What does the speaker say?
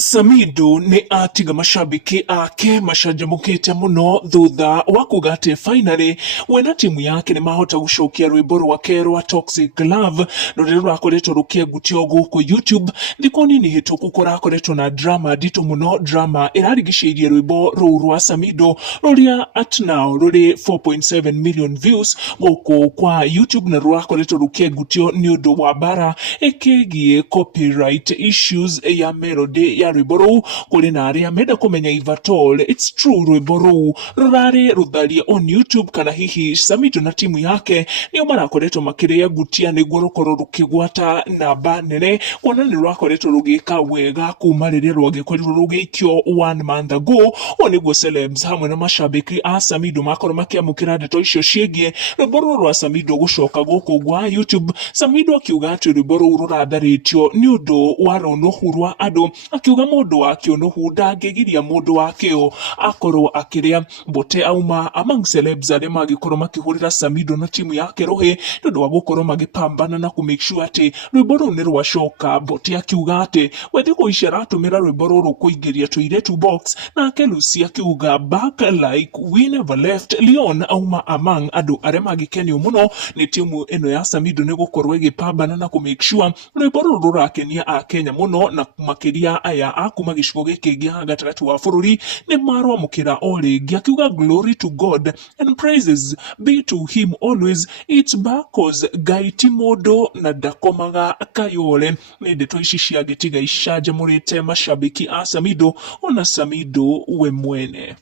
Samidoh ni atiga mashabiki ake mashanjamukite muno thutha wa kuga ati finally we na timu yake ni mahota gucokia rwimbo rwake rwa Toxic Love ruria rurakoretwo rukiegutio guku YouTube thiko nini hituku kurakoretwo na drama ndito muno, drama irarigicĩirie rwimbo ruu rwa Samidoh ruria at now ruri 4.7 million views guku kwa YouTube na rurakoretwo rukiegutio ni undu wa bara ikigie copyright issues ya melody ya rwimbo ruu. Kuri na aria menda kumenya if at all it's true rwimbo ruu rurari rutharie on YouTube kana hihi Samidoh na timu yake nio marakoretwo makiria gutia niguo rukorwo rukigwata namba nene, kuona ni rwakoretwo rugika wega kuma riria rwagikorirwo rugiikio 1 month ago. O niguo celebs hamwe na mashabiki a Samidoh makorwo makiamukira ndeto icio ciegie rwimbo ruu rwa Samidoh gucoka guku gwa YouTube. Samidoh akiuga ati rwimbo ruu ruratharitio ni undu wa ronohu rwa andu, akiuga mundu wakio nohu ndangigiria mundu wakio akorwo akiria bote auma among celebs aria magikorwo makihurira Samidoh na timu yake rohe nundu wa gukorwo magipambana na ku make sure ati rwimbo ruu ni rwacoka. Bote akiuga ati we thiko ici aratumira rwimbo ruru kuingiria tuiretu box, nake Lucy akiuga back like we never left. Leon auma among andu aria magikenio muno ni timu eno ya Samidoh ni gukorwo igipambana na ku make sure rwimbo ruru rurakenia a Kenya muno, na makiria aya akuma gicigo giki gia gatagati wa bururi ni marwamukira o ringi. Akiuga glory to God and praises be to him always, it's because gaiti modo na dakomaga kayole. Ni ndeto ici cia gitiga icanjamurite mashabiki a Samidoh ona Samidoh we mwene.